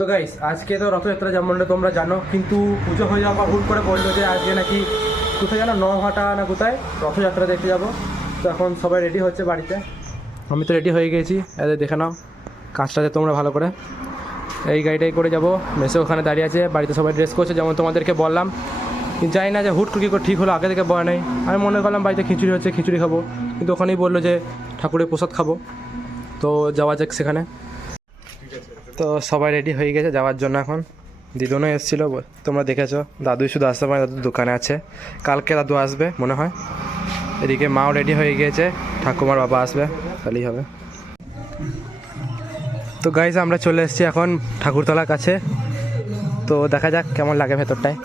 তো গাইস আজকে তো রথযাত্রা যেমন তোমরা জানো, কিন্তু পুজো হয়ে যাওয়ার পর হুট করে বললো যে আজকে নাকি কোথায় জানো নহাটা না কোথায় রথযাত্রা দেখতে যাবো। তো এখন সবাই রেডি হচ্ছে বাড়িতে, আমি তো রেডি হয়ে গেছি। এদের দেখে নাও কাজটাতে তোমরা ভালো করে। এই গাড়িটাই করে যাবো, মেসে ওখানে দাঁড়িয়ে আছে, বাড়িতে সবাই ড্রেস করছে যেমন তোমাদেরকে বললাম। জানি না যে হুট করে কী করে ঠিক হলো, আগে থেকে বলা নেই। আমি মনে করলাম বাড়িতে খিচুড়ি হচ্ছে, খিচুড়ি খাবো, কিন্তু ওখানেই বললো যে ঠাকুরের প্রসাদ খাবো। তো যাওয়া যাক সেখানে। তো সবাই রেডি হয়ে গেছে যাওয়ার জন্য। এখন দিদুনও এসেছিলো, তোমরা দেখেছো। দাদুই শুধু আসতে পারে, দাদু দোকানে আছে, কালকে দাদু আসবে মনে হয়। এদিকে মাও রেডি হয়ে গিয়েছে, ঠাকুমার বাবা আসবে, তাহলেই হবে। তো গাইজ আমরা চলে এসেছি এখন ঠাকুরতলার কাছে। তো দেখা যাক কেমন লাগে ভেতরটায়।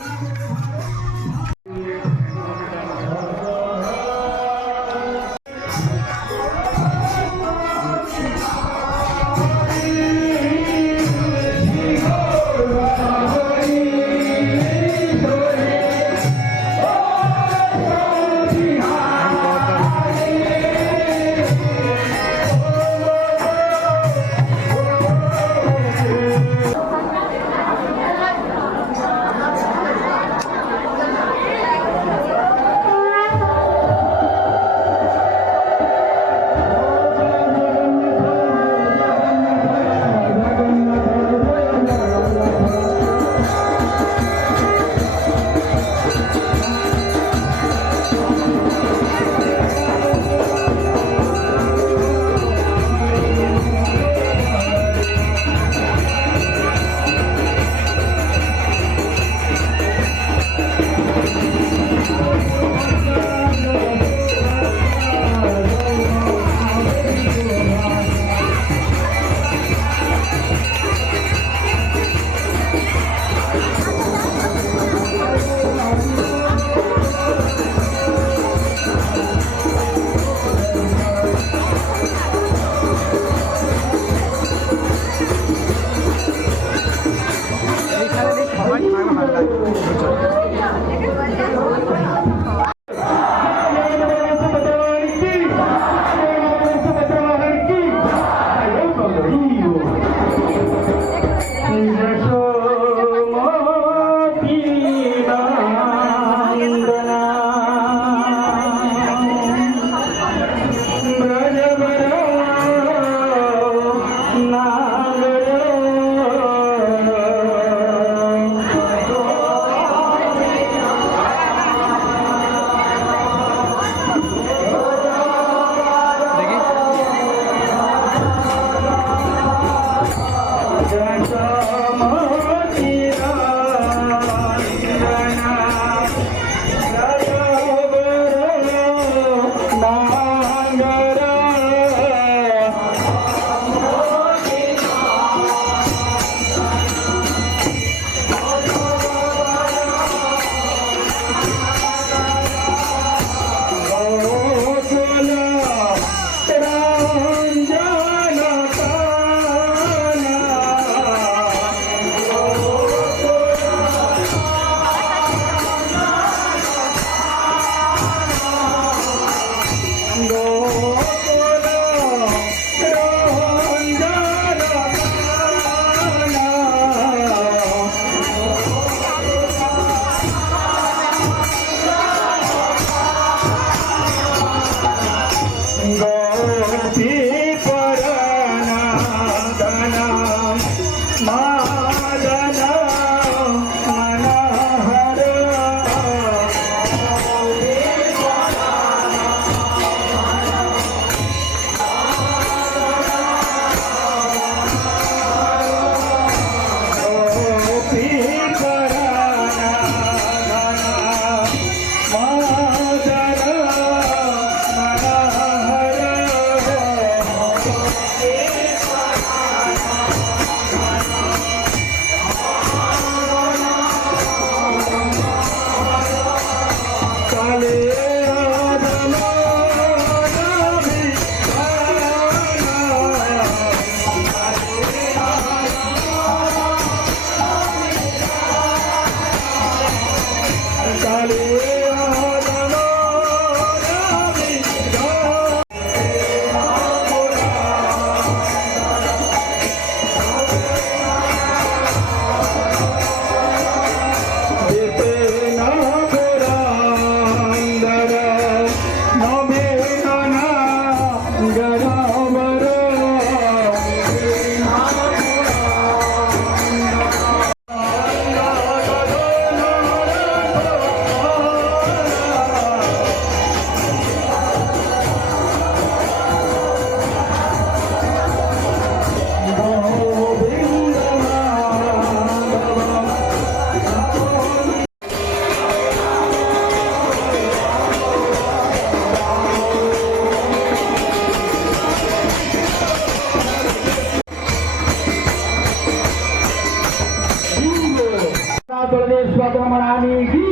প্রদেশ সতরাম রানী কি,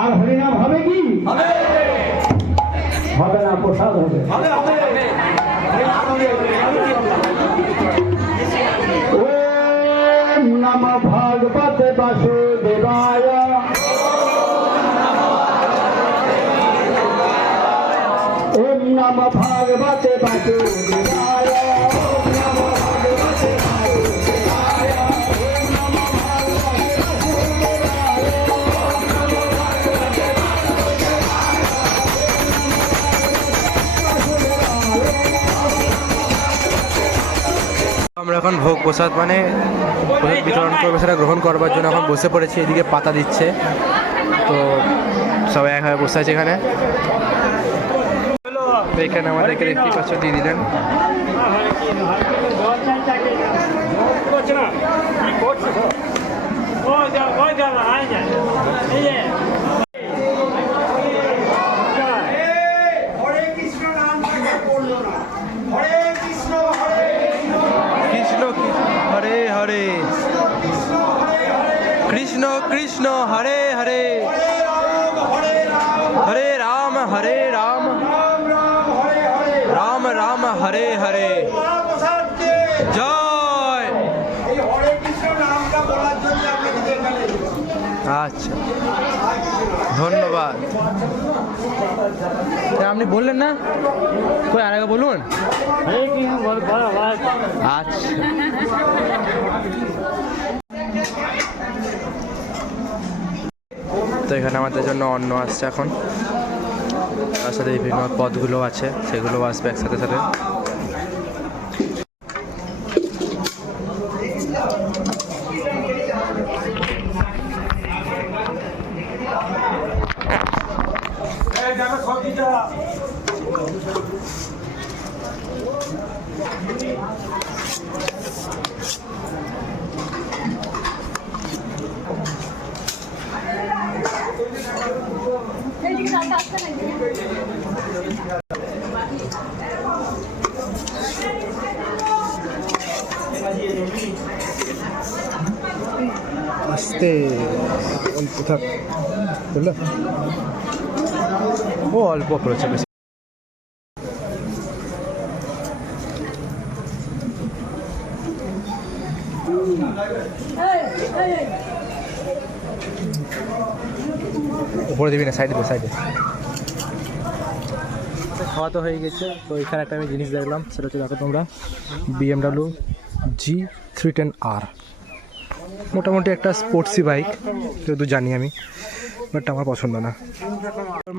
আর হরিনাম হবে কি হবে না, প্রসাদ হবে। ওম নমঃ ভগবতে বাসুদেবায়, ওম নমঃ ভগবতে বাসুদেবায়, ওম নমঃ ভগবতে বাসুদেবায়, ওম নমঃ ভগবতে আমরা এখন ভোগ প্রসাদ মানে প্রসাদ বিতরণ করবো, সেটা গ্রহণ করবার জন্য এখন বসে পড়েছি। এদিকে পাতা দিচ্ছে, তো সবাই একভাবে বসে আছে এখানে। তো এখানে আমাদেরকে দেখতে পাচ্ছ দিয়ে দিলেন। কৃষ্ণ হরে হরে, কৃষ্ণ কৃষ্ণ হরে হরে, হরে রাম রাম রাম হরে হরে। জয়। আচ্ছা, ধন্যবাদ। আপনি বললেন না, কই আর আগে বলুন। আচ্ছা, তো এখানে আমাদের জন্য অন্ন আসছে এখন, তার সাথে বিভিন্ন পদগুলো আছে, সেগুলো আসবে একসাথে সাথে। আস্তে অল্প থাক, বুঝলো? ও অল্প করেছে, বেশি। উপরে দিবি না, সাইডে দে, সাইডে। খাওয়া তো হয়ে গেছে। তো এখানে একটা আমি জিনিস দেখলাম, সেটা হচ্ছে দেখো তোমরা, BMW G310R, মোটামুটি একটা স্পোর্টসি বাইক, যেহেতু জানি আমি, বাট আমার পছন্দ না।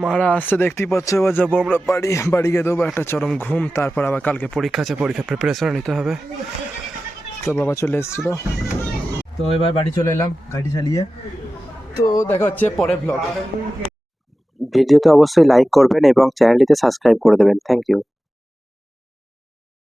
মারা আসছে দেখতেই পাচ্ছ। এবার যাবো আমরা বাড়ি গিয়ে দেবো একটা চরম ঘুম, তারপর আবার কালকে পরীক্ষা আছে, পরীক্ষার প্রিপারেশন নিতে হবে। তো বাবা চলে এসেছিলো, তো এবার বাড়ি চলে এলাম গাড়ি চালিয়ে। তো দেখা হচ্ছে পরে ব্লগ। ভিডিওতে অবশ্যই লাইক করবেন এবং চ্যানেলটিতে সাবস্ক্রাইব করে দেবেন। Thank you.